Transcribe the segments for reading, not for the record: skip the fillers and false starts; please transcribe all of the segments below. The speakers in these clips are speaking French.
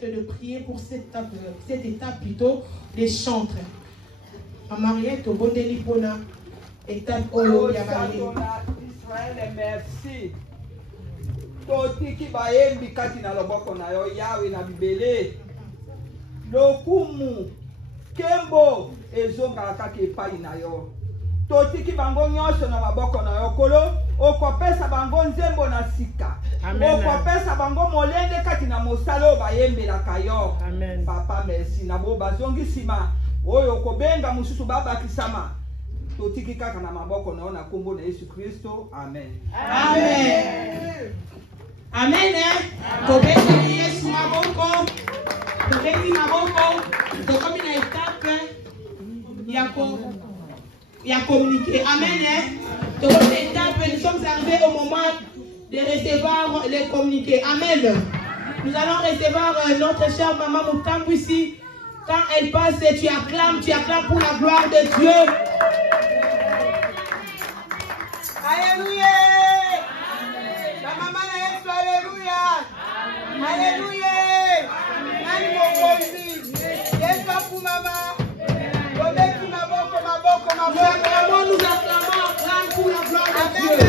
De prier pour cette étape plutôt des chantres. Maman Henriette, au bon délit pour la étape Olo Yabali. Israël, merci. Totiki baembi kati na loboko na yo yawe na bibele. Lokumu kembo ezonga kaki epai na yo. Totiki bango nyonso na maboko na yo kolo okopesa bango nzembo na sika. Okopesa bango molende kati na mosalo bayembelaka yo. Papa merci na bo bazongi sima oyo kobenga mususu baba kisama. Totiki kaka na maboko na yo na kombo na Yesu Kristo. Amen. Amen. Amen. Kobenga Yesu maboko. Kobenga maboko. Tokomi na étape ya communiquer. Amen. Donc, nous sommes arrivés au moment de recevoir les communiqués. Amen. Nous allons recevoir notre chère maman Moutambu ici. Quand elle passe, tu acclames pour la gloire de Dieu. Alléluia. La maman est alléluia. Alléluia. Nani mokozi. Yesu pour maman. Nous acclamons pour la gloire de Dieu.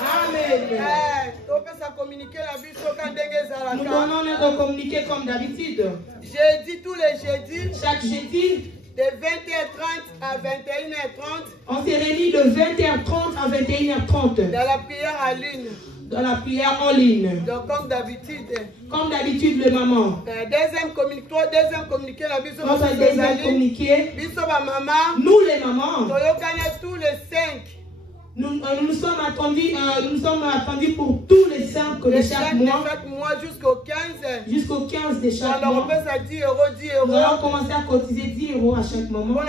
Amen. Nous donnons notre communiqué comme d'habitude. Jeudi, tous les jeudis. Chaque jeudi. De 20h30 à 21h30. On se réunit de 20h30 à 21h30. Dans la prière en ligne. Dans la prière en ligne. Donc comme d'habitude. Comme d'habitude, le maman. Deuxième communiqué, la biso. Notre deuxième communiqué. Biso ba maman. Nous les mamans. Tous les 5. Nous sommes attendus pour tous les 5 de chaque mois. Jusqu'au 15. Jusqu'au 15 de chaque mois. Nous allons commencer à cotiser 10 € à chaque moment.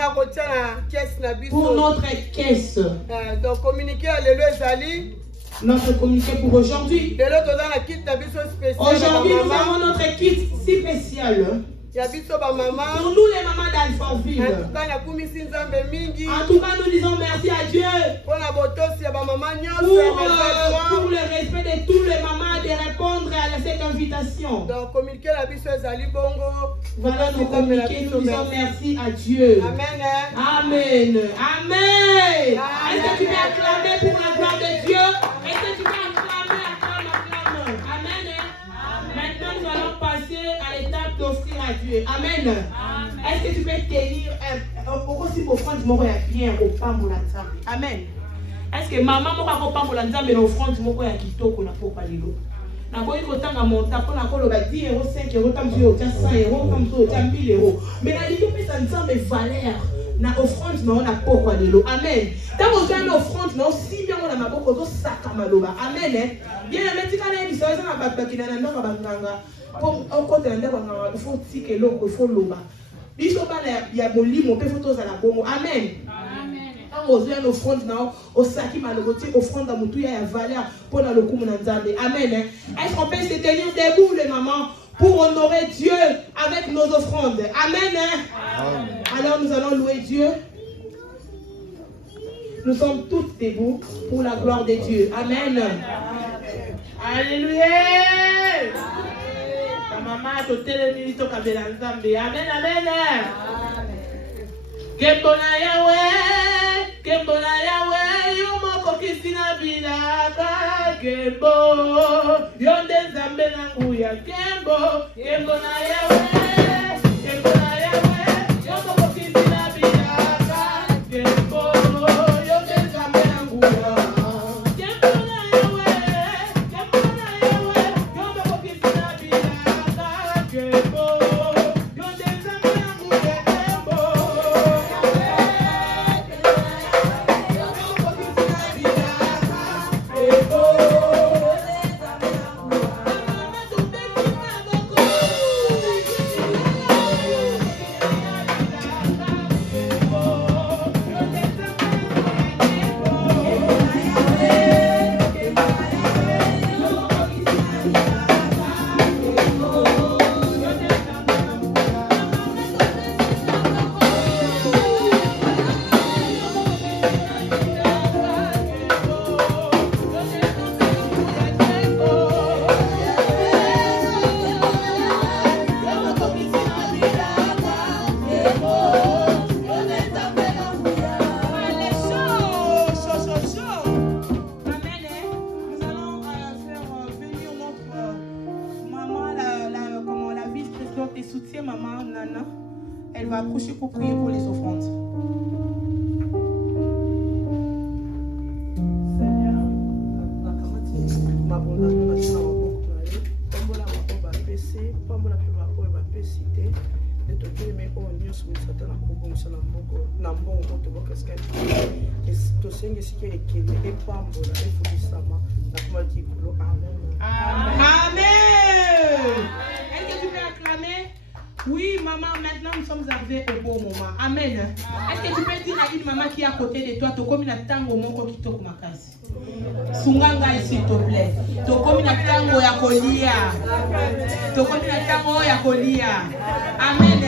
Pour notre caisse. Donc communiquer à l'Élu. Notre communiqué pour aujourd'hui. Aujourd'hui, nous avons notre kit si spécial. Pour nous les mamans d'Alphaville. En tout cas, nous disons merci à Dieu pour le respect de tous les mamans de répondre à cette invitation. Donc, communiquer la biso ezali bongo. Voilà nos communiqués, nous disons merci à Dieu. Amen. Amen. Amen. Est-ce que tu peux acclamer pour la gloire de Dieu? Est-ce que tu peux acclamer? Amen. Maintenant, nous allons passer à l'étape d'offrir à Dieu. Amen. Est-ce que tu peux tenir aussi pour prendre mon bien au pambola? Amen. Est-ce que maman m'a pas pour la nzambe l'offrande mon ya kitoko na popa lelo? Na boyi kotanga monta pour na kolo ba 10 €, 5 € tam zo 100 € tam zo 1000 €. Mais na liyo pesa nzambe valeur na offrande na ona popa lelo. Amen. Tant on fait offrande na aussi bien on a maboko zo saka maloba. Amen. Bien metika na biso za na bakina na ndoko banganga. Pour côté na ndoko nganga il faut tike loko il faut loba. Biso bana ya molimo pe photos za la bongo. Amen. Quand on fait offrande na au saki malogoti offrande à mutu ya valeur pour na lokumu na nzambe. Amen. Est-ce qu'on peut se tenir debout les mamans pour honorer Dieu avec nos offrandes? Amen. Amen. Alors nous allons louer Dieu. Nous sommes tous debout pour la gloire de Dieu. Amen. Alléluia. Ta maman a toté le milito kabela nzambe. Amen. Amen. Kembona Yahweh, Kembona Yahweh, yomoko kisina bilaka, Kembo, yonde nzambe nanguya, Kembo, Kembona Yahweh, Kembona Yahweh, yomoko kisina bilaka, Kembo, yonde nzambe nanguya. Kembona Yahweh, Kembona Yahweh, yomoko kisina bilaka, Kembo, yonde nzambe nanguya, Kembo. va approcher pour prier pour les offrandes. Amen. Est-ce que tu peux acclamer? Oui, maman, maintenant nous sommes arrivés au bon moment. Amen. Est-ce que tu peux dire à une maman qui est à côté de toi, tu comme une tango moko qui toque ma case? Sunganga, s'il te plaît. Tu comme une tango ya kolia. Tu comme une tango ya kolia. Amen.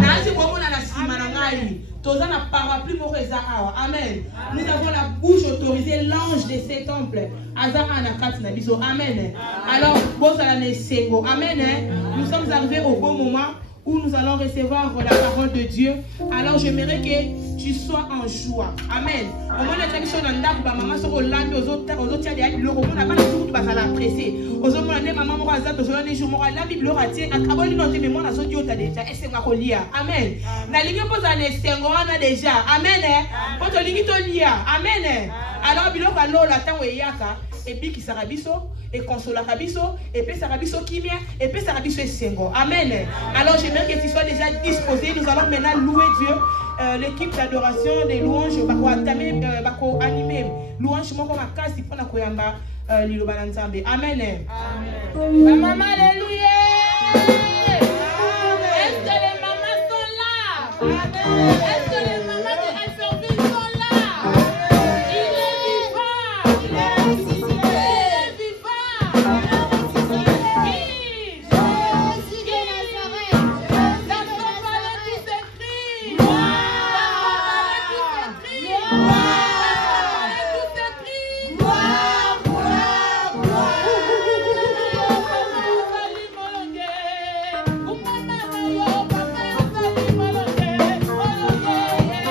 Nasi comme on a la simanangai. Toza na parapluie moreza awa. Amen. Nous avons la bouche autorisée, l'ange de ces temples. Azara anakat na biso. Amen. Alors, bozala ne sengo. Amen. Nous sommes arrivés au bon moment où nous allons recevoir la parole de Dieu. Alors j'aimerais que tu sois en joie. Amen. Au moins la mission d'Andak, maman sera au land, aux autres tiers le roman n'a pas le jour où tu vas l'apprêter. Aux autres maman m'aura zat, aux autres jours m'aura la Bible aura tiens, à travers le nom de mémoire dans son Dieu t'as déjà. Et c'est ma colia. Amen. La ligne pose à l'estengoana déjà. Amen. Quand on ligne ton lia. Amen. Alors bilo va l'eau la temps yaka et puis qui sera biso et consola kabiso et puis sera biso kimia et puis sera biso sengo. Amen. Alors j'aimerais que tu sois déjà disposé. Nous allons maintenant louer Dieu. L'équipe d'adoration des louanges bako atame bako animer louange moko makasi pona koyamba liloba na Nzambe. Amen. Amen. Maman alléluia. Est-ce que les mamans sont là? Amen. Est-ce que les mamans de Alphaville sont là? Il est vivant. Il est ressuscité. Il est vivant. Yeah.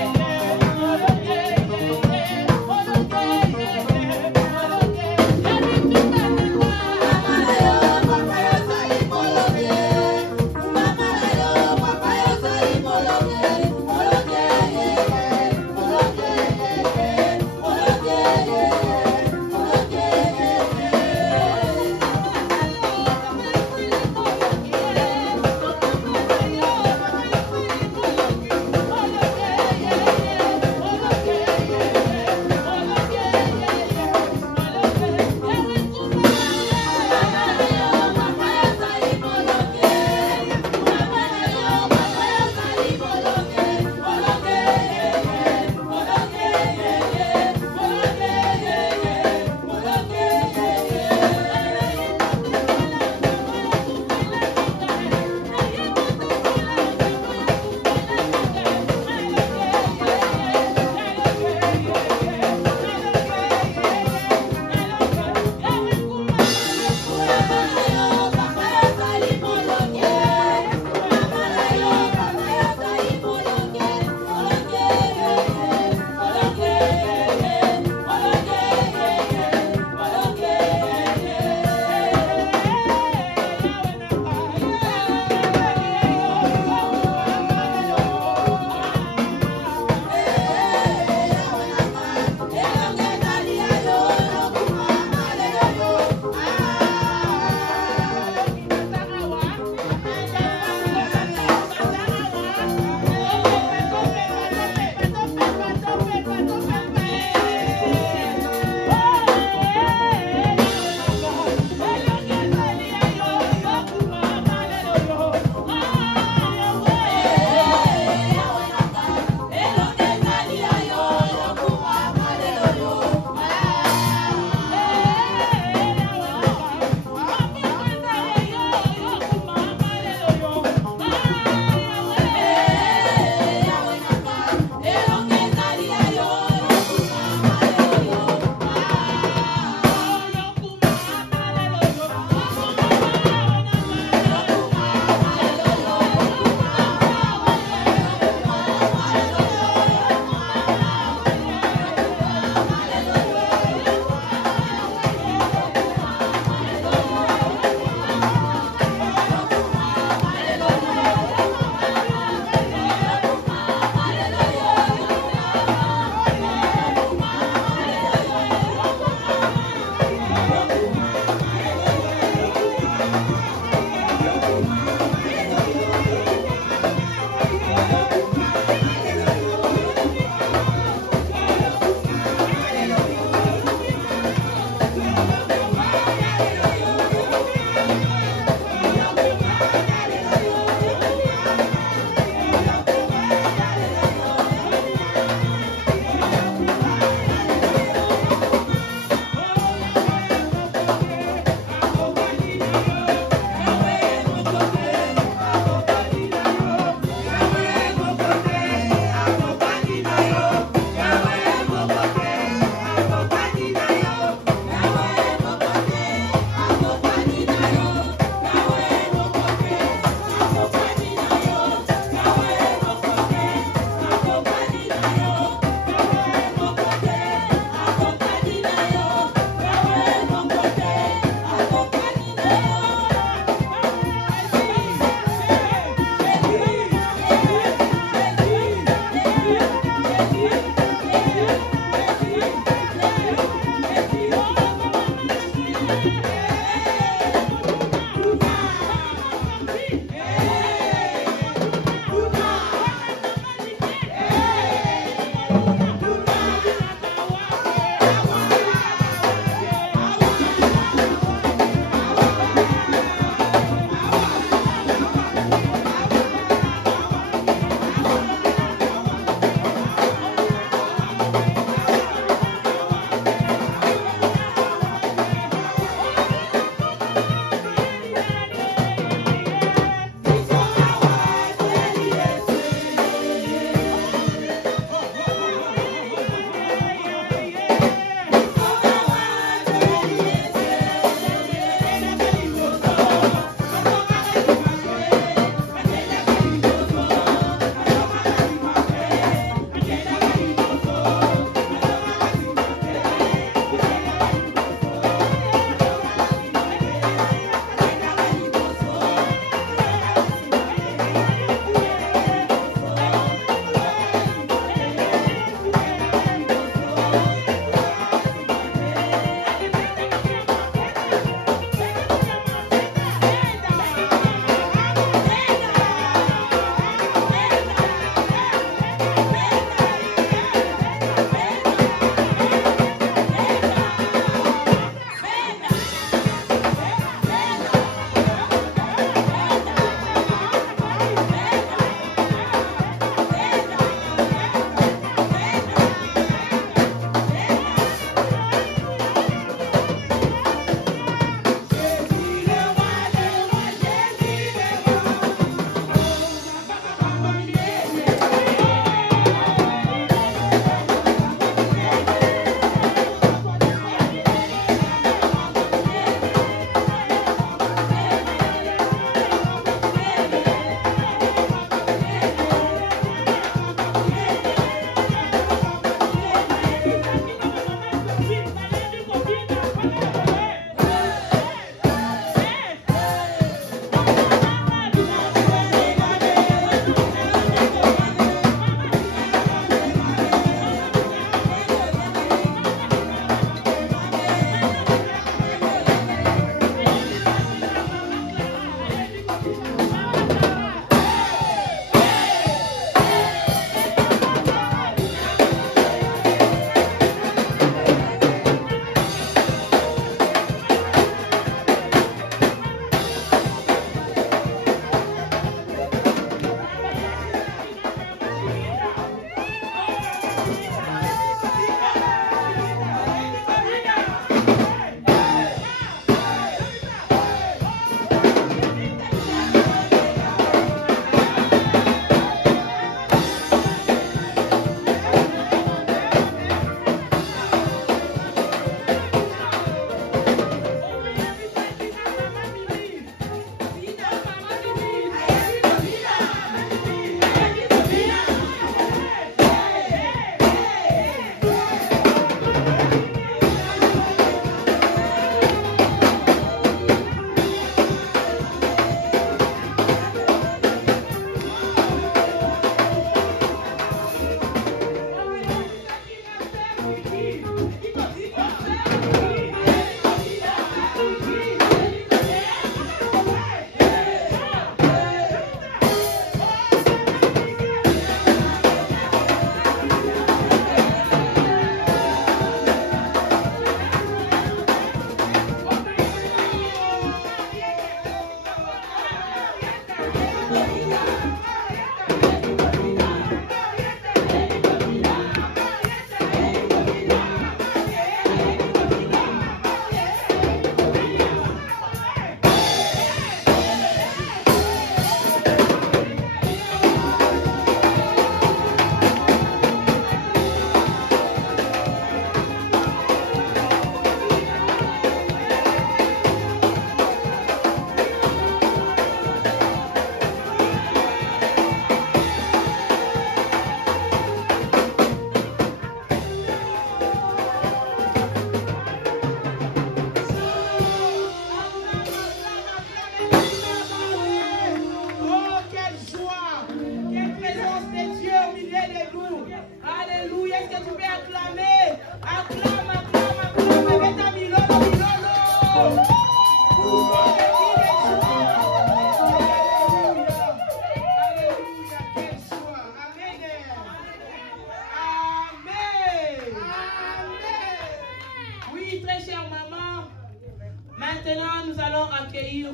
maintenant, nous allons accueillir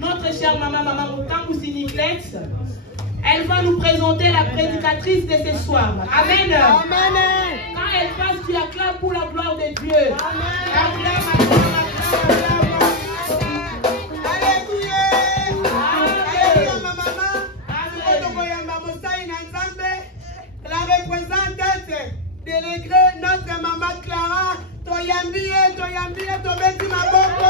notre chère maman Mukambu Siniclet. Elle va nous présenter la prédicatrice de ce soir. Amen. Amen. Quand elle passe, tu acclames pour la gloire de Dieu. Amen. La représentante de l'église, notre maman Clara, Toyambie, Tobeti Maboko.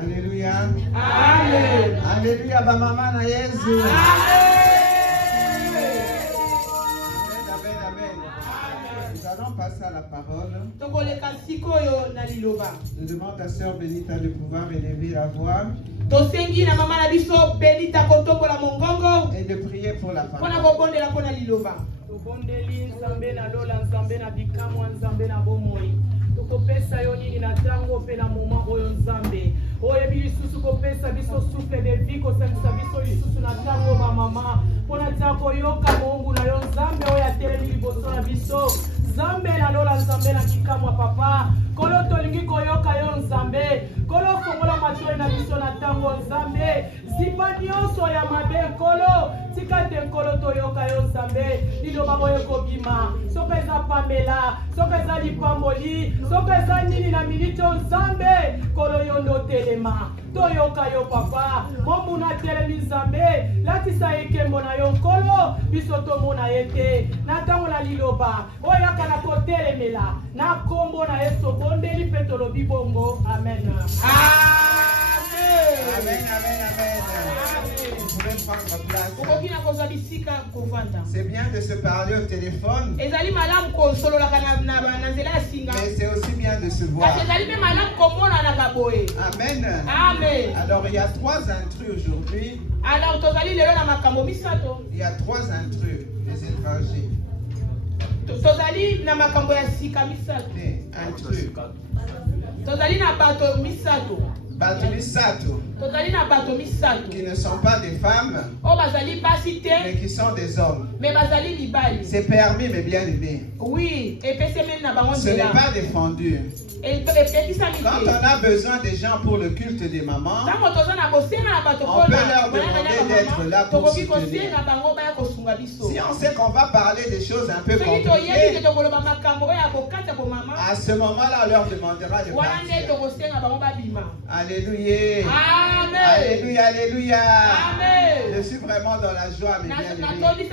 Alléluia. Amen. Alléluia, ba maman na Yesu. Amen. Nous allons passer à la parole. Je demande à Sœur Benita de pouvoir élever la voix et de prier pour la parole. Kopesa yo nini na tango pe na moment oyo nzambe oyo bilisusu kopesa biso souffle de vie kosangisa biso lisusu na tango ba mama pona tango yoka Mungu na yo nzambe oyo atelemi liboso na biso nzambe na lola nzambe na kikamwa papa kolo tolingi koyoka yo nzambe kolo fongola matoi na biso na tango nzambe zipa nyonso ya mabe kolo tika te kolo toyoka yo nzambe liloba boye kobima soki eza pamela soki eza lipamboli soki eza nini na milito nzambe kolo yo ndo telema toyoka yo papa momuna telemi nzambe latisa ekembo na yo nkolo biso tomona ye te na ntango na liloba oyaka na kotelemela na kombo na ye sobondeli mpe tolobi bongo amen. Amen. Vous pouvez prendre place. C'est bien de se parler au téléphone, mais c'est aussi bien de se voir. Amen. Alors il y a 3 intrus aujourd'hui. Il y a 3 intrus, les étrangers. Qui ne sont pas des femmes, mais qui sont des hommes. C'est permis, mais bien aimé. Oui, ce n'est pas défendu. Quand on a besoin des gens pour le culte des mamans, on peut leur demander d'être là pour soutenir. Si on sait qu'on va parler des choses un peu compliquées, à ce moment-là, on leur demandera de partir. Alléluia. Alléluia. Je suis vraiment dans la joie, mes bien-aimés.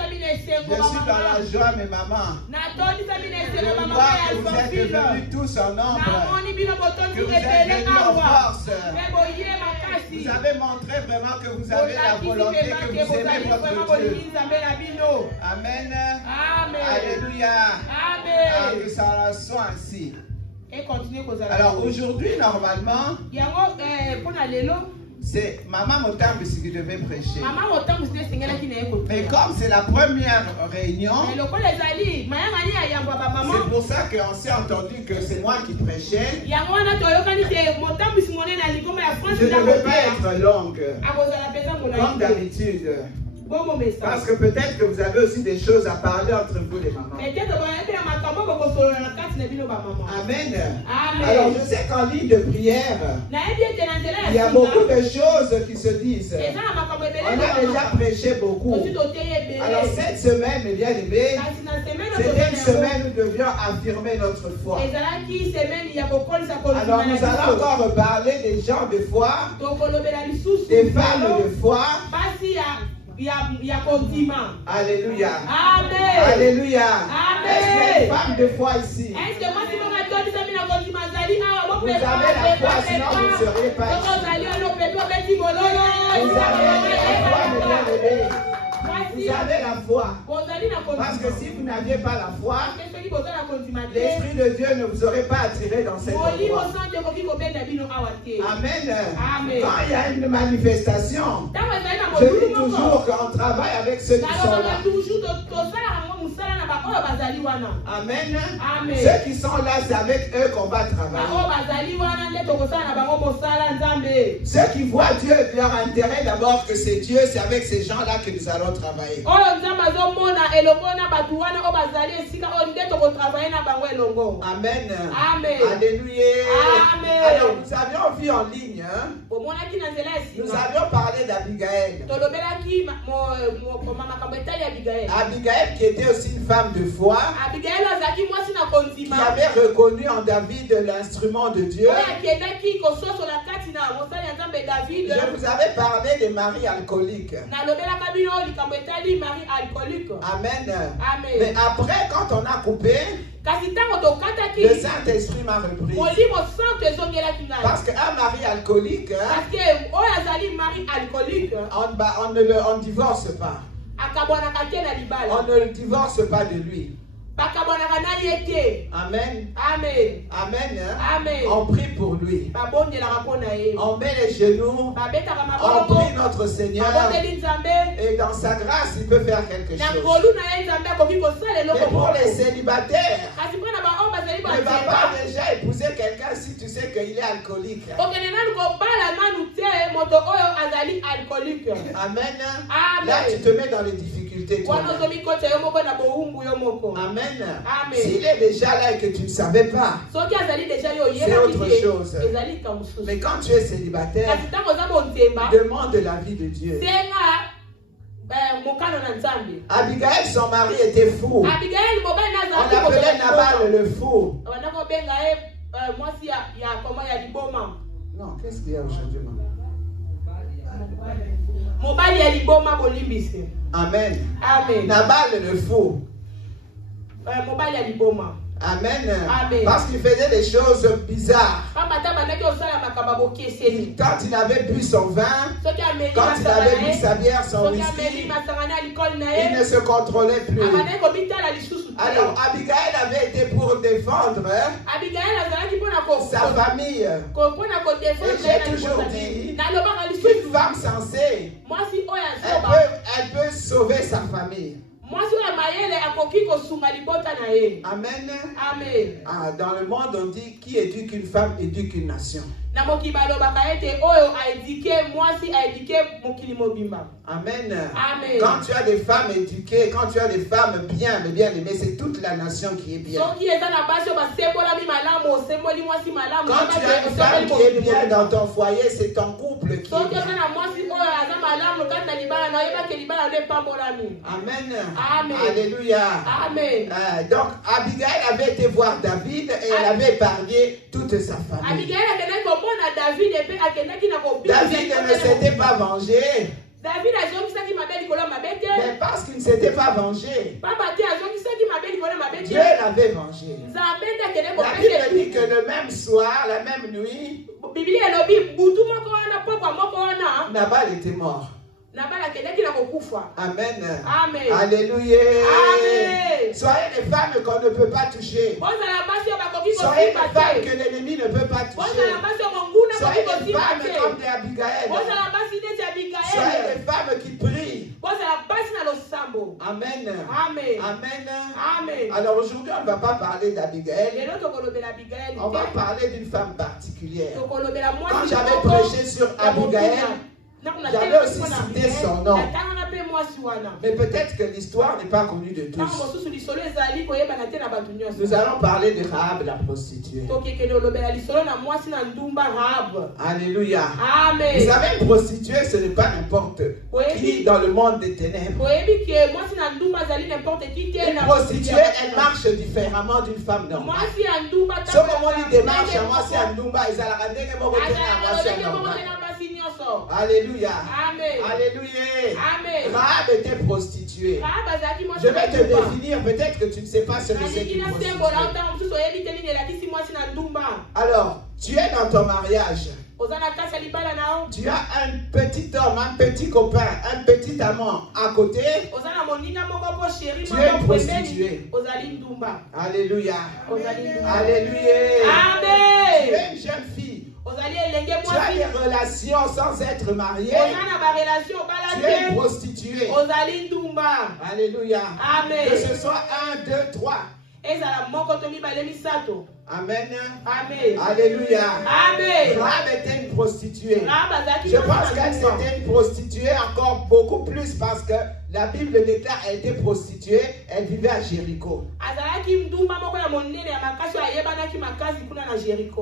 Je suis dans la joie, mes mamans. Je vois que vous êtes devenus tous en nombre. Que vous êtes venus en force. Vous avez montré vraiment que vous avez la volonté, que vous aimez votre Dieu. Amen. Alléluia. Que ça soit ainsi. Alors aujourd'hui, normalement, c'est Maman Motambisi qui devait prêcher. Maman Motambisi ne singela ki na eko. Mais comme c'est la première réunion, Mais le kole zali, maya mani ya yamba ba maman. c'est pour ça qu'on s'est entendu que c'est moi qui prêchais. Ya mwana to yokani te Motambisi monene na likoma ya France. Je ne veux pas être longue, Akozala pesa mola. comme d'habitude. Bon message. Parce que peut-être que vous avez aussi des choses à parler entre vous les mamans. Amen. Alors je sais qu'en ligne de prière, il y a beaucoup de choses qui se disent. On a déjà prêché beaucoup. Alors cette semaine, mes bien-aimés, c'était une semaine où nous devions affirmer notre foi. Alors nous allons encore parler des gens de foi, des femmes de foi. Alléluia. Amen. Alléluia. Amen. Est-ce qu'il y a une femme de foi ici? Vous avez la foi, sinon vous ne seriez pas ici. Vous avez la foi, mes bien-aimés. Vous avez la foi. Parce que si vous n'aviez pas la foi, l'Esprit de Dieu ne vous aurait pas attiré dans cette endroit. Amen. Quand il y a une manifestation, je dis toujours qu'on travaille avec ceux qui sont là. Amen. Ceux qui sont là, c'est avec eux qu'on va travailler. Ceux qui voient Dieu, leur intérêt d'abord que c'est Dieu, c'est avec ces gens-là que nous allons travailler. Amen. Amen. Alléluia. Amen. Alors, nous avions vu en ligne, hein, nous avions parlé d'Abigaël. Abigaël qui était aussi une femme de foi, qui avait reconnu en David l'instrument de Dieu. Je vous avais parlé des maris alcooliques. Amen. Mais après, quand on a coupé, le Saint-Esprit m'a repris. Parce qu'un mari alcoolique, on ne divorce pas. On ne le divorce pas de lui. Amen. Amen. Amen. Amen. On prie pour lui. On met les genoux. On prie notre Seigneur. Et dans sa grâce, il peut faire quelque chose. Mais pour les célibataires, ne va pas déjà épouser quelqu'un si tu sais qu'il est alcoolique. Amen. Là, tu te mets dans les difficultés. Amen. Amen. S'il est déjà là et que tu ne savais pas, c'est autre chose. Mais quand tu es célibataire, demande l'avis de Dieu. Abigaël, son mari était fou. On l'appelait Nabal le fou. Non, qu'est-ce qu'il y a aujourd'hui, maman? Amen. Amen. Nabal le fou. Amen. Amen. Parce qu'il faisait des choses bizarres. Quand il avait bu son vin, quand il avait bu sa bière, son whisky, il ne se contrôlait plus. Alors Abigaël avait été pour défendre sa famille. Et j'ai toujours dit, une femme sensée, elle peut sauver sa famille. Amen. Amen. Ah, dans le monde, on dit qui éduque une femme éduque une nation. Amen. Amen. Quand tu as des femmes éduquées, quand tu as des femmes bien, mais bien aimées, c'est toute la nation qui est bien. Quand tu as une femme qui est bien dans ton foyer, c'est ton couple qui est bien. Amen. Amen. Alléluia. Amen. Donc Abigail avait été voir David et elle avait épargné toute sa famille. David ne s'était pas vengé. Mais parce qu'il ne s'était pas vengé, Dieu l'avait vengé. La Bible dit que le même soir, la même nuit, Nabal était mort. Amen. Amen. Alléluia. Amen. Soyez des femmes qu'on ne peut pas toucher. Soyez des femmes que l'ennemi ne peut pas toucher. Soyez des femmes comme des Abigail. Soyez des femmes qui prient. Amen. Amen. Amen. Amen. Alors aujourd'hui, on ne va pas parler d'Abigail. On va parler d'une femme particulière. Quand j'avais prêché sur Abigail, j'avais aussi cité son nom. Mais peut-être que l'histoire n'est pas connue de tous. Nous allons parler de Rahab la prostituée. Alléluia. Amen. Vous savez, une prostituée, ce n'est pas n'importe qui dans le monde des ténèbres. Une prostituée, elle marche différemment d'une femme normale. Ce moment il démarche à moi, c'est un Ndumba, ils Alléluia. Amen. Alléluia. Amen. Rahab était prostituée. Je vais te définir, peut-être que tu ne sais pas ce que c'est qu'une prostituée. Alors, tu es dans ton mariage. Tu as un petit homme, un petit copain, un petit amant à côté. Tu es une prostituée. Alléluia. Alléluia. Amen. Tu es une jeune fille. Tu as des relations sans être marié. Tu es une prostituée. Alléluia. Amen. Que ce soit 1, 2, 3. Amen. Amen. Alléluia. Amen. Rahab était une prostituée. Je pense qu'elle était une prostituée encore beaucoup plus parce que la Bible déclare qu'elle était prostituée, elle vivait à Jéricho.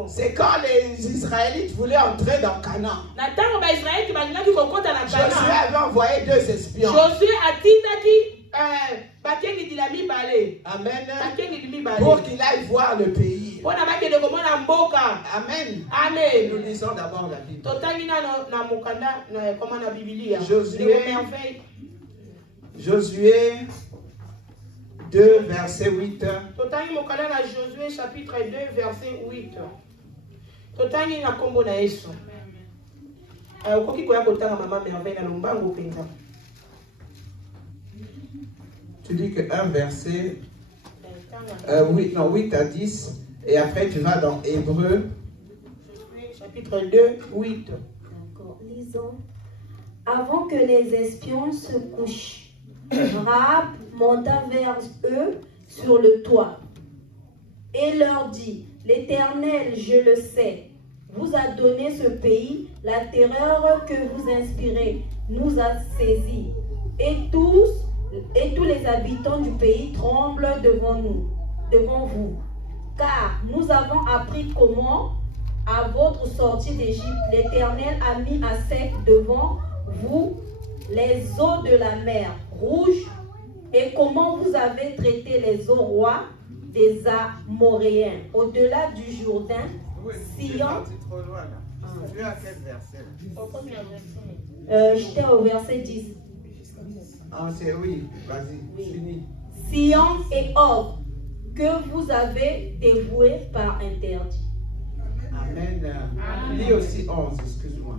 C'est quand les Israélites voulaient entrer dans Canaan. Josué avait envoyé 2 espions. Amen. Pour qu'il aille voir le pays. Amen. Amen. Nous lisons d'abord la Bible. Josué 2, verset 8. Josué chapitre 2, verset 8. Tu dis que un verset 8 à 10 et après tu vas dans Hébreu chapitre 2, 8. D'accord, lisons. Avant que les espions se couchent, Rahab monta vers eux sur le toit et leur dit: L'Éternel, je le sais, vous a donné ce pays, la terreur que vous inspirez nous a saisis, et tous les habitants du pays tremblent devant vous, car nous avons appris comment, à votre sortie d'Égypte, l'Éternel a mis à sec devant vous les eaux de la mer Rouge, et comment vous avez traité les eaux rois des Amoréens, au-delà du Jourdain, Sion. Tu es à quel verset? J'étais au verset 10. Ah, c'est oui, vas-y, fini. Sion et Og, que vous avez dévoué par interdit. Amen. Lis aussi 11, excuse-moi.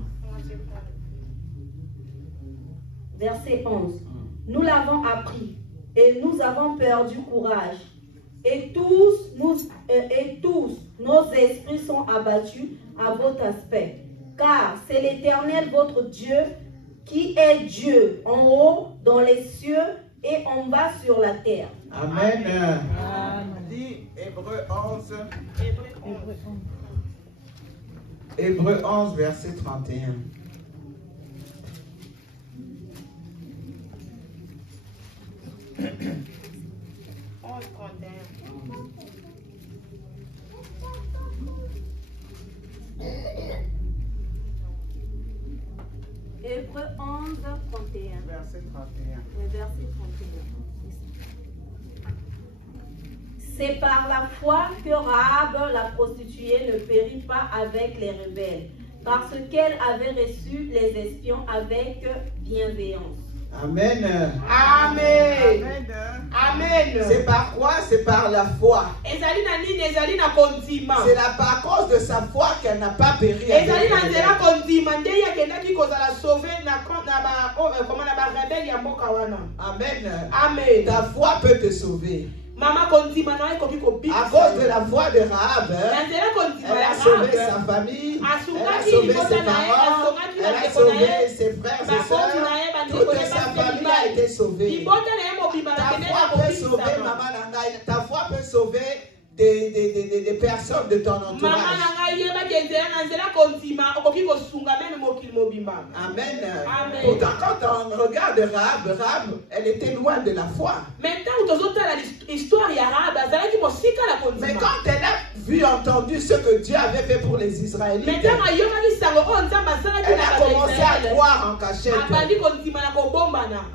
Verset 11. Nous l'avons appris et nous avons perdu courage. Et tous nos esprits sont abattus à votre aspect. Car c'est l'Éternel votre Dieu qui est Dieu en haut dans les cieux et en bas sur la terre. Amen. Dis Hébreu 11. Hébreu 11, verset 31. Hébreu 11, 31. Verset 31. Le verset 31. C'est par la foi que Rahab, la prostituée, ne périt pas avec les rebelles, parce qu'elle avait reçu les espions avec bienveillance. Amen. Amen. Amen. C'est par quoi? C'est par la foi. C'est par cause de sa foi qu'elle n'a pas péri. Amen. Amen. Ta foi peut te sauver. À cause de la foi de Rahab, elle a sauvé sa famille, elle a sauvé ses parents, elle a sauvé ses frères et sœurs. Toute sa famille a été sauvée. Ta foi peut sauver, maman Nangaï, ta foi peut sauver des personnes de ton entourage. Amen. Pourtant, quand on regarde Rahab, elle était loin de la foi. Mais quand elle a vu, entendu ce que Dieu avait fait pour les Israélites, elle a commencé à croire en cachette.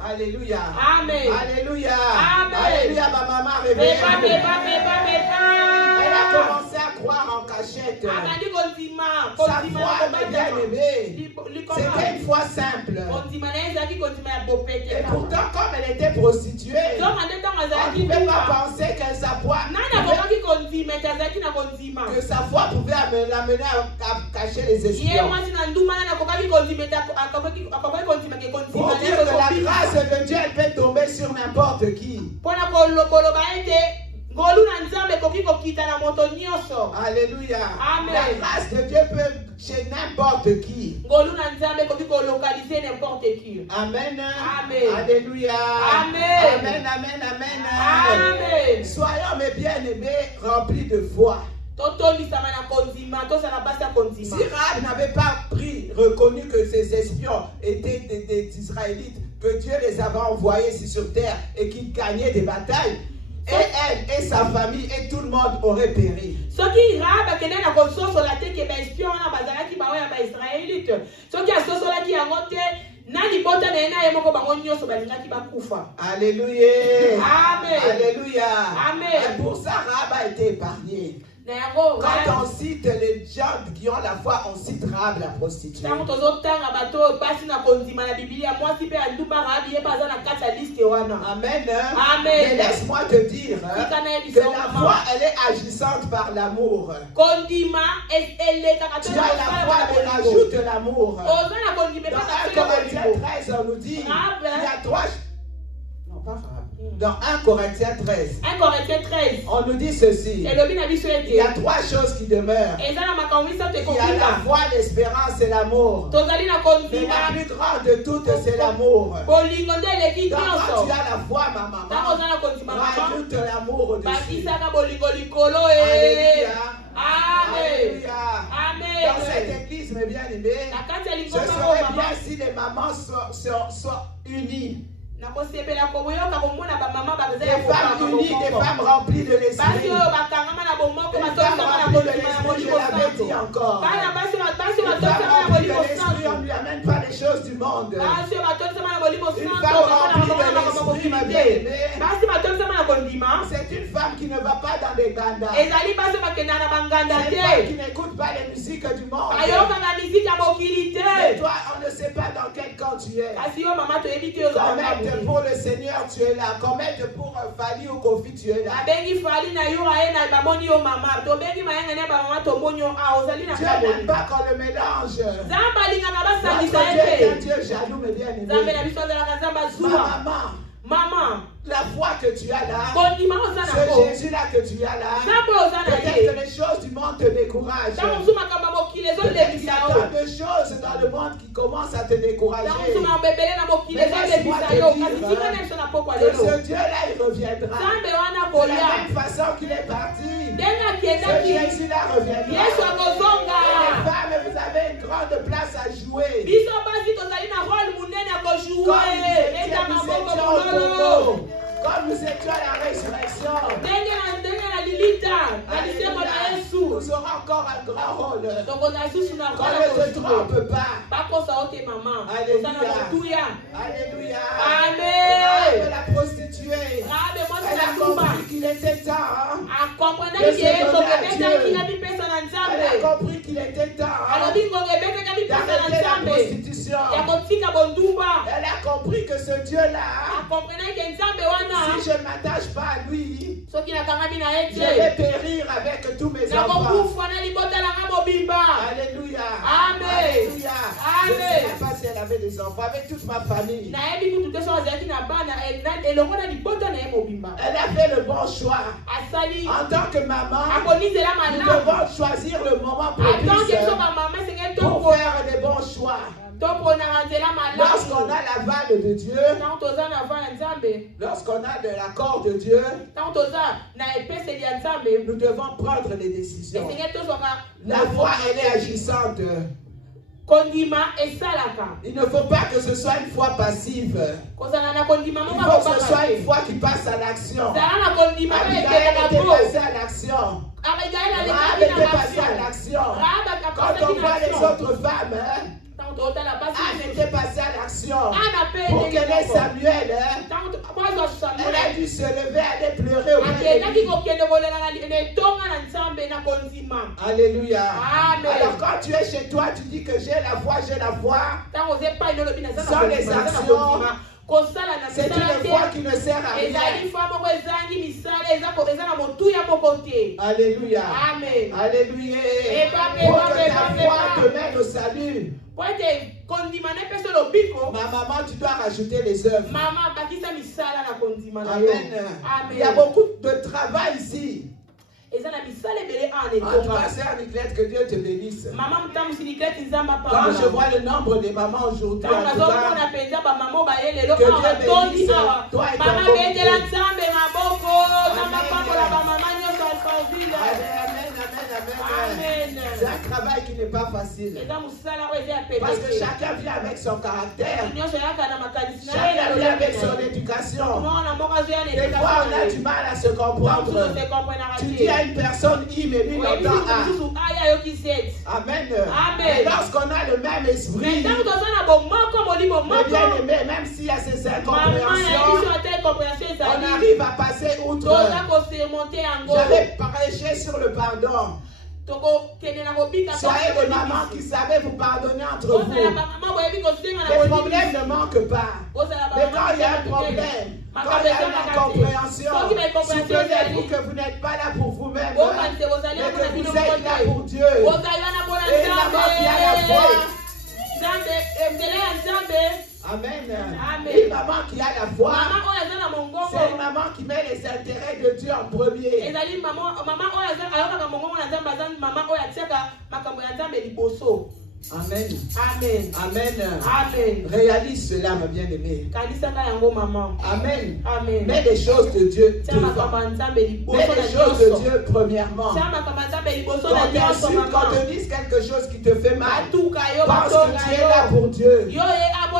Alléluia. Amen. Alléluia. Amen. Alléluia, ma maman réveille. Elle a commencé à croire en cachette. Sa foi, mes bien-aimés, c'était une foi simple. Et pourtant, comme elle était prostituée, on ne pouvait pas penser que sa foi pouvait l'amener à cacher les espions. Pour dire que la grâce de Dieu, elle peut tomber sur n'importe qui. Alléluia. Amen. La grâce de Dieu peut chez n'importe qui. Amen. Amen. Alléluia. Amen. Amen. Amen. Amen. Amen. Soyons mes bien-aimés remplis de foi. Si Rahab n'avait pas reconnu que ces espions étaient des Israélites, que Dieu les avait envoyés ici sur terre et qu'ils gagnaient des batailles, et elle et sa famille et tout le monde auraient péri. Alléluia. Amen. Alléluia. Amen. Et pour ça, Rahab a été épargnée. Quand on cite les gens qui ont la foi, on cite Rahab la prostituée. Amen. Mais laisse-moi te dire que la foi, elle est agissante par l'amour. Tu as la foi, mais rajoute l'amour. Dans 1 Corinthiens 13, on nous dit qu'il y a trois... Non, pas Rahab. Dans 1 Corinthiens 13, on nous dit ceci. Il y a trois choses qui demeurent. Il y a la foi, l'espérance et l'amour. Mais la plus grande de toutes, c'est l'amour. Donc quand tu as la foi, ma maman, rajoute l'amour dessus. Alléluia. Alléluia. Dans cette église, mes bien-aimés, ce serait bien si les mamans sont unies. Des femmes unies, des femmes remplies de l'esprit. Des femmes remplies de l'esprit, je l'avais dit encore. Des femmes remplies de l'esprit, on ne lui amène pas les choses du monde. Une femme remplie de l'esprit, ma bien-aimée, c'est une femme qui ne va pas dans les gandas. C'est une femme qui n'écoute pas les musiques du monde. Mais toi, on ne sait pas dans quel camp tu es. Combien pour le Seigneur tu es là, combien pour Fali ou Kofi tu es là. Dieu n'aime pas qu'on le mélange. Notre Dieu est un Dieu jaloux, mes bien-aimés. Maman, la foi que tu as là, ce Jésus-là que tu as là, peut-être que les choses du monde te découragent. Peut-être qu'il y a tant de choses dans le monde qui commencent à te décourager. Mais laisse-moi te dire que ce Dieu-là, il reviendra. De la même façon qu'il est parti, ce Jésus-là reviendra. Et les femmes, vous avez une grande place à jouer. Comme nous étions à la résurrection, nous aurons encore un grand rôle. Qu'on ne se trompe pas. Alléluia. Alléluia. Amen. La prostituée, elle a compris qu'il était temps de se donner à Dieu. Elle a compris qu'il était temps d'arrêter la prostitution. désillusion. Elle a compris que ce Dieu-là, si je ne m'attache pas à lui, je vais périr avec tous mes enfants. Alléluia. Amen. Alléluia. Je ne sais pas si elle avait des enfants, avec toute ma famille. Elle a fait le bon choix. En tant que maman, nous devons choisir le moment propice pour faire les bons choix. Lorsqu'on a l'aval de Dieu, lorsqu'on a de l'accord de Dieu, nous devons prendre les décisions. La foi, elle est agissante. Il ne faut pas que ce soit une foi passive. Il faut que ce soit une foi qui passe à l'action. Abigail était passée à l'action. Rahab était passée à l'action. Quand on voit les autres femmes, Anne était passée à l'action. Pour qu'elle ait Samuel, elle a dû se lever, aller pleurer au Alléluia. Alors quand tu es chez toi, tu dis que j'ai la foi, j'ai la foi. Sans les actions, c'est une foi qui ne sert à rien. Alléluia. Amen. Alléluia. Pour que ta foi te mène au salut. Ma maman, tu dois rajouter les œuvres. Amen. Il y a beaucoup de travail ici. En tout cas, sœur Niclette, que Dieu te bénisse. Quand je vois le nombre des mamans aujourd'hui, en tout cas, que Dieu bénisse toi et ton Amen. C'est un travail qui n'est pas facile. Parce que chacun vient avec son caractère. Chacun vient avec son éducation. Des fois, on a du mal à se comprendre. Tu dis à une personne I, mais lui l'entend A. Amen. Et lorsqu'on a le même esprit, mais bien aimé, même s'il y a ces incompréhensions, on arrive à passer outre. J'avais prêché sur le pardon. Soyez des mamans qui savent vous pardonner entre vous. Les problèmes ne manquent pas. Mais quand il y a un problème, quand il y a une incompréhension, souvenez-vous que vous n'êtes pas là pour vous-même, mais que vous êtes là pour Dieu. Et la maman qui a la foi. Amen. Une maman qui a la foi, c'est une maman qui met les intérêts de Dieu en premier. Amen. Amen. Amen. Amen. Réalise cela, ma bien-aimée. Amen. Amen. Mets les choses de Dieu devant. Mets les choses de Dieu premièrement. Quand on dise quelque chose qui te fait mal, pense que tu es là pour Dieu.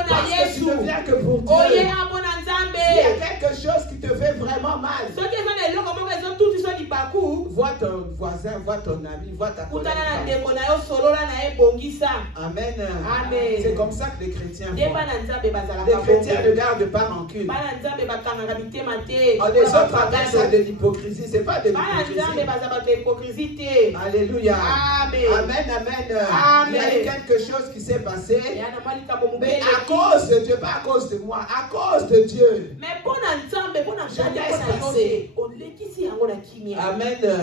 Parce que tu ne viens que pour Dieu. S'il y a quelque chose qui te fait vraiment mal, vois ton voisin, vois ton ami, vois ta collègue. Amen. C'est comme ça que les chrétiens font. Les chrétiens ne gardent pas rancune. Les autres appellent ça de l'hypocrisie. Ce n'est pas de l'hypocrisie. Alléluia. Amen. Il y a eu quelque chose qui s'est passé. Mais à cause de Dieu, pas à cause de moi, à cause de Dieu. Je laisse passer.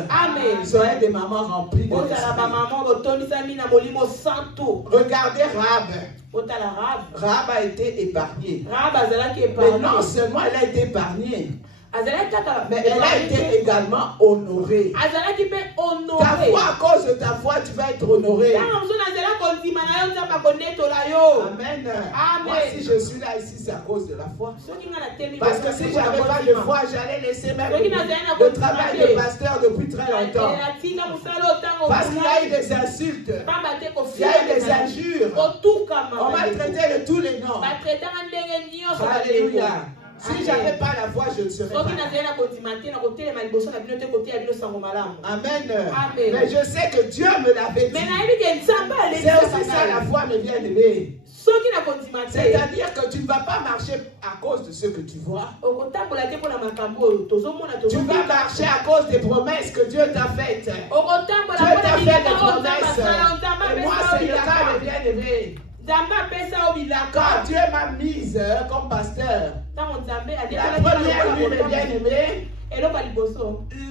Amen. Soyez des mamans remplies de l'esprit. Regardez Rahab. Rahab a été épargnée. Mais non seulement elle a été épargnée, mais elle a été également honorée. Ta foi, à cause de ta foi, tu vas être honoré. Amen. Moi, si je suis là ici, c'est à cause de la foi. Parce que si je n'avais pas de foi, j'allais laisser même le travail de pasteur depuis très longtemps. Parce qu'il y a eu des insultes, il y a eu des injures. On m'a traité de tous les noms. Alléluia. Si je n'avais pas la foi, je ne serais pas. Amen. Mais je sais que Dieu me l'avait dit. C'est aussi ça la foi, mes bien-aimés. C'est-à-dire que tu ne vas pas marcher à cause de ce que tu vois. Tu vas marcher à cause des promesses que Dieu t'a faites. Dieu t'a fait des promesses. Et moi, c'est le cas, mes bien-aimés. Quand Dieu m'a mise comme pasteur, la première nuit, mes bien-aimés,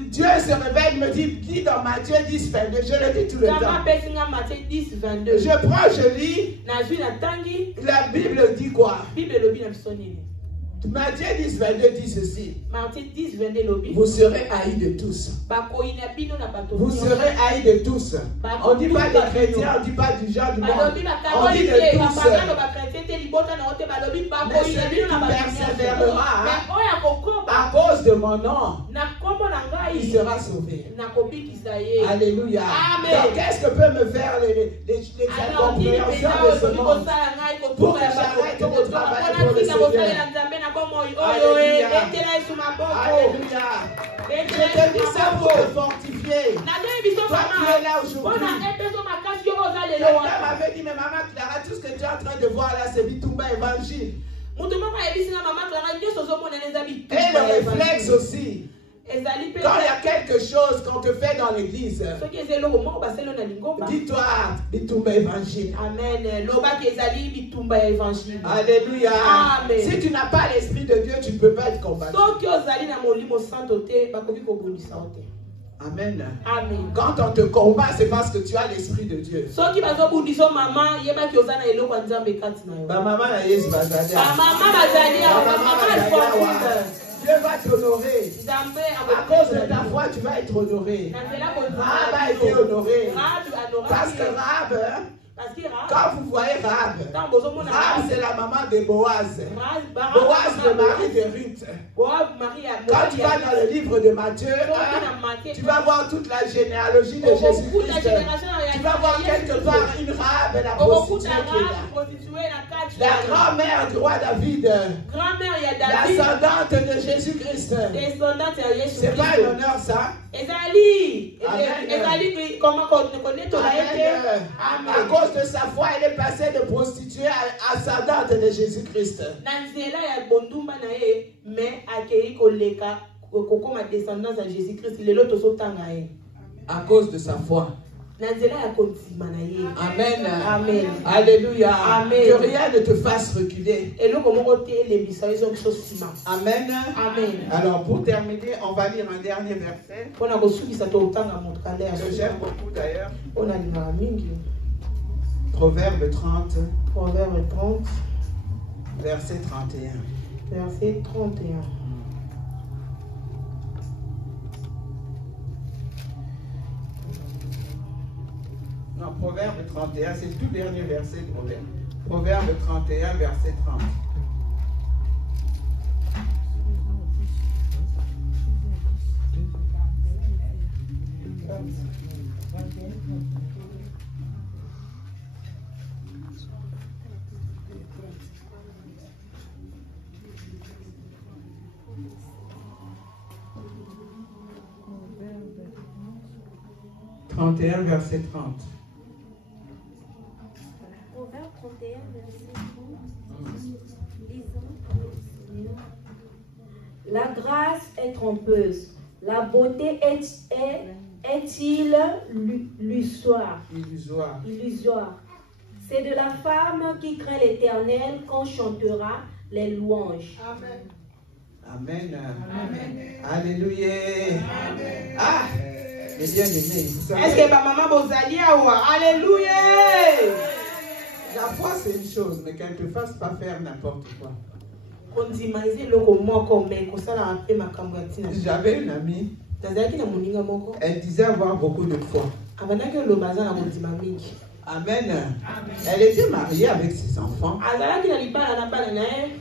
Dieu se réveille, me dit, dis dans Matthieu 10, 22, je le dis tout le temps. Je prends, je lis, la Bible dit quoi? Matthieu 10, 22 dit ceci. Vous serez haïs de tous. Vous serez haïs de tous. On ne dit pas des chrétiens, on ne dit pas du genre du monde. On dit de tous. Mais celui qui persévérera à cause de mon nom, il sera sauvé. Alléluia. Donc qu'est-ce que peut me faire les incompréhensions de ce monde pour que j'arrête de travailler pour le Seigneur? Alléluia. Alléluia. Je te dis ça pour te fortifier. Toi qui es là aujourd'hui. Quelqu'un m'avait dit, mais maman Clara, tout ce que tu es en train de voir là, c'est Bitumba Évangile. Et le réflexe aussi. Quand il y a quelque chose qu'on te fait dans l'église, dis-toi, Bitumba Évangile. Amen. Alléluia. Amen. Si tu n'as pas l'Esprit de Dieu, tu ne peux pas être combattu. Amen. Amen. Quand on te combat, c'est parce que tu as l'Esprit de Dieu. Dieu va t'honorer. À cause de ta foi, tu vas être honoré. Rahab a été honoré. Parce que Rahab, quand vous voyez Rahab, Rahab c'est la maman de Boaz. Boaz le mari de Ruth. Quand tu vas dans le livre de Matthieu, tu vas voir toute la généalogie de Jésus-Christ. Tu vas voir quelque part une Rahab, la prostituée qui est là. La grand-mère du roi David, l'ascendante de Jésus-Christ. C'est pas un honneur ça? À cause de sa foi, elle est passée de prostituée à ascendante de Jésus-Christ. À cause de sa foi. Amen. Amen. Alléluia. Amen. Que rien ne te fasse reculer. Amen. Amen. Alors pour terminer, on va lire un dernier verset. Que j'aime beaucoup d'ailleurs. Proverbe 30. Proverbe 30. Verset 31. Verset 31. Non, Proverbe 31, c'est le tout dernier verset de Proverbe. Proverbe 31, verset 30. Verset 30. Proverbe 31, verset 30. Lisons. La grâce est trompeuse. La beauté est-il illusoire? Illusoire. C'est de la femme qui craint l'Éternel qu'on chantera les louanges. Amen. Amen. Amen. Alléluia. Amen. Ah! Mais bien aimé, vous savez. Est-ce que ma maman Bozali a ouah? Alléluia. La foi c'est une chose, mais qu'elle ne te fasse pas faire n'importe quoi. J'avais une amie. Elle disait avoir beaucoup de foi. Amen. Elle était mariée avec ses enfants.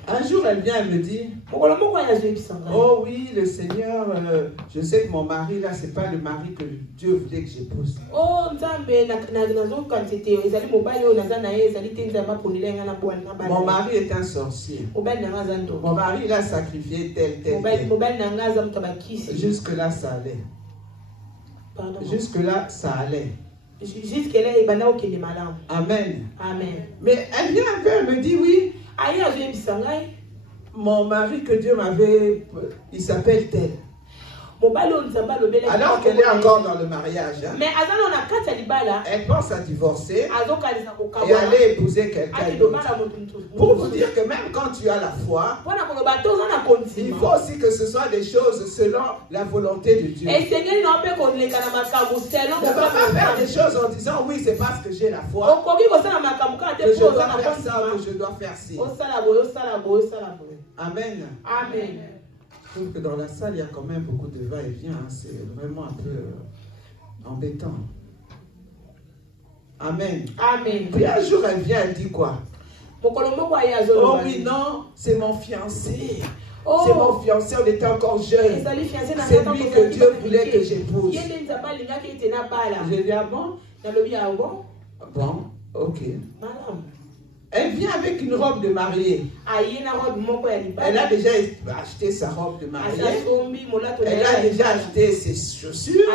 Un jour, elle vient et me dit, oh oui, le Seigneur, je sais que mon mari là, c'est pas le mari que Dieu voulait que j'épouse. Mon mari est un sorcier. Mon mari, il a sacrifié tel. Jusque là, ça allait. Jusque là, ça allait. Amen. Amen. Mais elle vient un peu, elle me dit oui. Mon mari que Dieu m'avait, il s'appelle tel. Alors qu'elle est encore dans le mariage, hein, mais elle pense à divorcer et aller épouser quelqu'un d'autre. Pour vous dire que même quand tu as la foi, il faut aussi que ce soit des choses selon la volonté de Dieu. Ne va pas faire des choses en disant oui, c'est parce que j'ai la foi que je dois faire ça, que je dois faire ci. Amen. Amen. Je trouve que dans la salle, il y a quand même beaucoup de va-et-vient. Hein. C'est vraiment un peu embêtant. Amen. Amen. Puis un jour, elle vient, elle dit quoi? Oh oui, non, c'est mon fiancé. C'est mon fiancé, on était encore jeunes. C'est lui que Dieu voulait que j'épouse. Je dis, ah bon? Bon, ok. Elle vient avec une robe de mariée. Elle a déjà acheté sa robe de mariée. Elle a déjà acheté ses chaussures.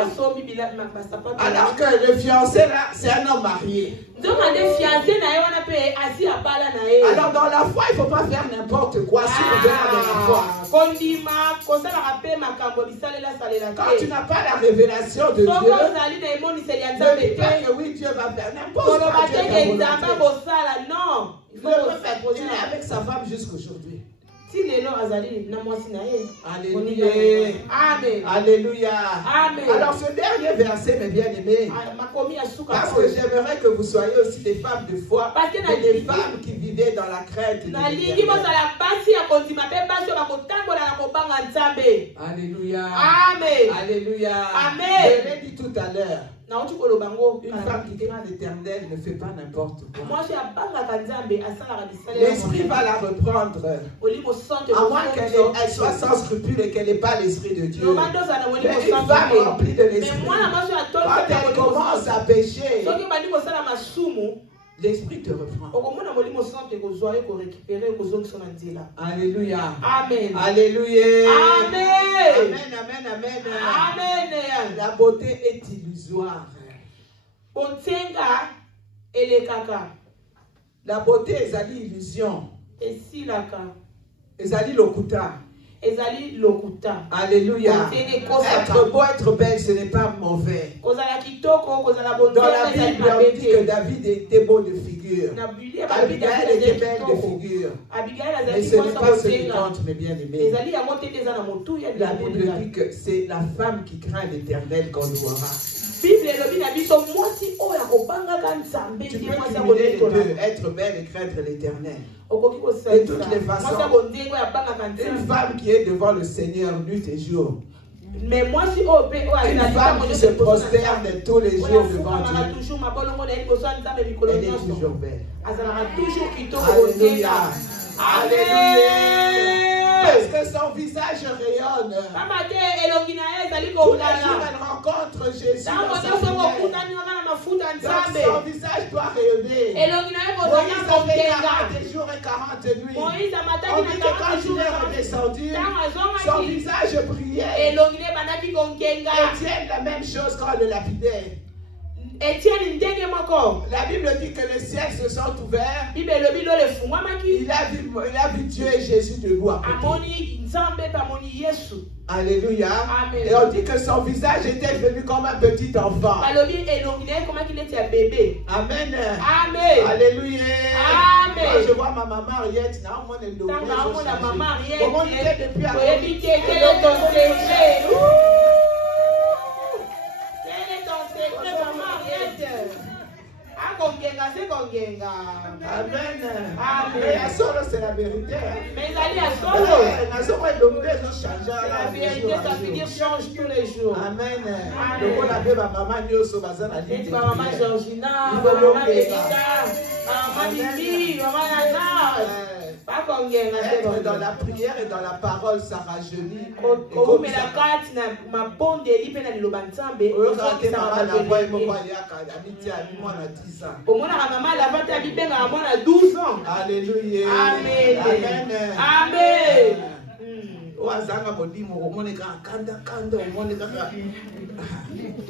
Alors que le fiancé là, c'est un homme marié. Alors dans la foi, il ne faut pas faire n'importe quoi si vous êtes dans la foi. Quand tu n'as pas la révélation de Dieu, ne dis pas que oui, Dieu va faire n'importe quoi. Il est avec sa femme jusqu'aujourd'hui. Alléluia. Amen. Alléluia. Amen. Alors ce dernier verset, mes bien-aimés, parce que j'aimerais que vous soyez aussi des femmes de foi et des femmes qui vivaient dans la crainte de Dieu. Alléluia. Amen. Alléluia. Amen. Je l'ai dit tout à l'heure. Une femme qui craint l'Éternel ne fait pas n'importe quoi. L'esprit va la reprendre. À moins qu'elle soit sans scrupule et qu'elle n'ait pas l'esprit de Dieu. Mais une femme remplie de l'esprit, quand elle commence à pécher, l'esprit te reprend. Alléluia. Amen. Alléluia. Amen. Amen, amen, amen. Amen. La beauté est illusoire. La beauté est une illusion. Ezali lokuta. Alléluia. Être beau, être belle, ce n'est pas mauvais. Dans la Bible, on dit que David était beau de figure. Abigail était belle de figure. Mais ce n'est pas ce qui compte, mes bien-aimés. La Bible dit que c'est la femme qui craint l'Éternel qu'on louera. Tu peux cumuler les deux, être belle et craindre l'Éternel. De toutes les façons, une femme qui est devant le Seigneur nuit et jour. Une femme qui se prosterne tous les jours devant Dieu, elle est toujours belle. Alléluia. Alléluia. Parce que son visage rayonne. Tous les jours, elle rencontre Jésus dans sa prière. Donc son visage doit rayonner. Moïse avait 40 jours et 40 nuits. On dit que quand il est redescendu, son visage brillait. Étienne, la même chose quand le lapidait. La Bible dit que les ciels se sont ouverts. Il a vu Dieu et Jésus debout à côté. Alléluia. Amen. Et on dit que son visage était devenu comme un petit enfant. Amen. Amen. Alléluia. Amen. Quand je vois ma maman Ariette, comment elle était depuis Amen. Mais à solo, c'est la vérité. Mais allez à solo. La vérité, ça finit change tous les jours. Amen. Maman Georgina, maman Elisa, maman Bibi, maman Nana. Être dans la prière et dans la parole, ça rajeunit. Alléluia. Amen. Amen.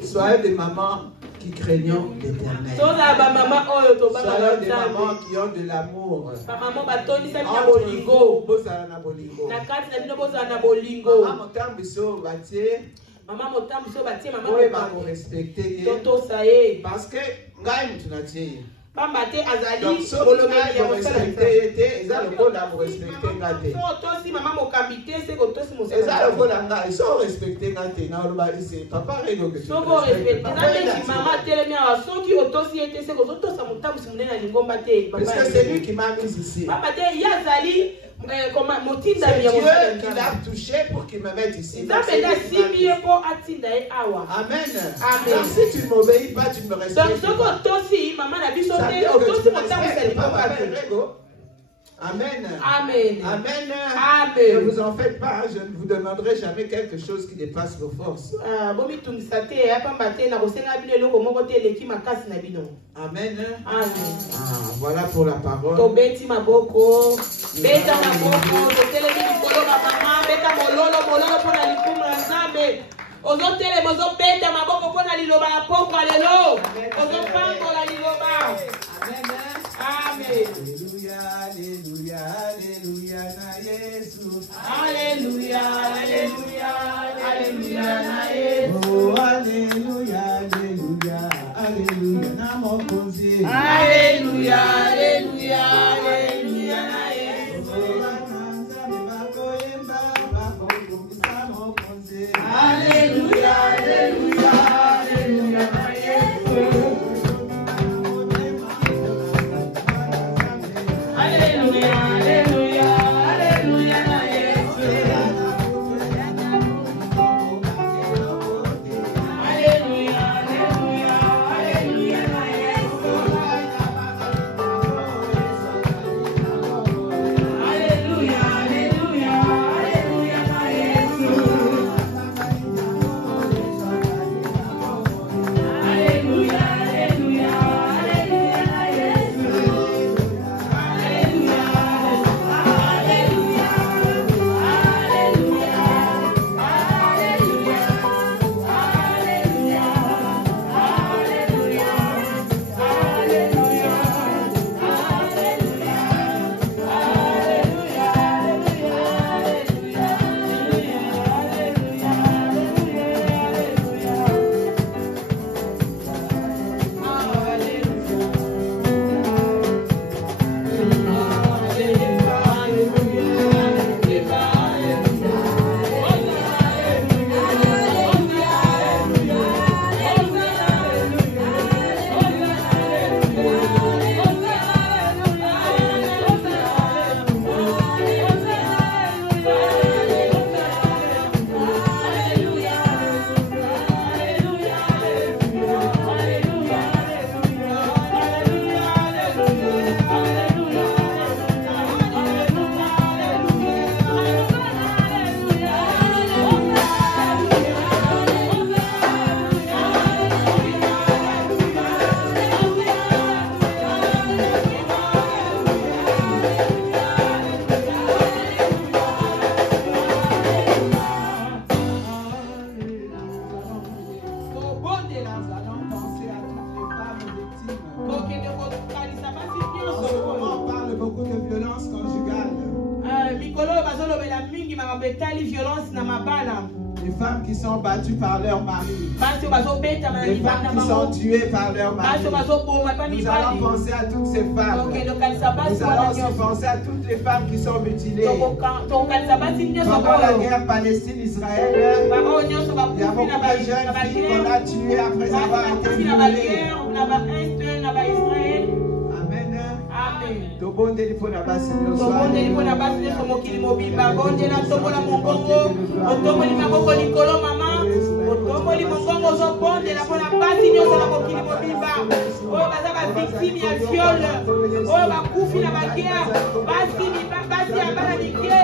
Soyez des mamans qui craignent l'Éternel. Soyez des mamans qui ont de l'amour. Maman motam so batie maman oui, maman respecter. Toto ça est. Parce que ngai mtunati. Bambate azali donc so bolomeli ya respecter était eza lokola mo respecter ngate. So tosi maman mokambite c'est que tosi mo. Eza lokola ngai so respecter ngate na oloba isi papa rego que. So bo respecter ngate maman telemi awa so ki otosi ete c'est que tosa motam simunena lingomba te papa. Parce que c'est lui qui m'a mis ici. Bambate yazali c'est Dieu qui l'a touché pour qu'il me mette ici. Amen. Amen. Donc si tu ne m'obéis pas, tu ne me respectes pas. Amen. Amen. Amen. Amen. Ne vous en faites pas, je ne vous demanderai jamais quelque chose qui dépasse vos forces. Amen. Amen. Amen. Voilà pour la parole. Alléluia, alléluia, alléluia, na Jésus. Alléluia, alléluia, alléluia, na Jésus. Oh, alléluia, alléluia, alléluia, na mon Dieu. Alléluia, alléluia, alléluia, na Jésus. Alléluia, alléluia, alléluia, na Jésus. Les femmes qui sont battues par leur mari. Les femmes qui sont tuées par leur mari. Nous allons penser à toutes ces femmes. Nous allons aussi penser à toutes les femmes qui sont mutilées. Pendant la guerre Palestine-Israël, il y a beaucoup de jeunes filles qu'on a tuées après avoir été violées. Tobonde lipona basi tobonde lipona basi leso mokili mobimba bonde na tombola mongongo otomboli maboko likolo mama otomboli mongongo ozobonde na pona basi nyonso na mokili mobimba oyo baza bavictime ya viole oyo bakufi na baguerre basi ya bana mike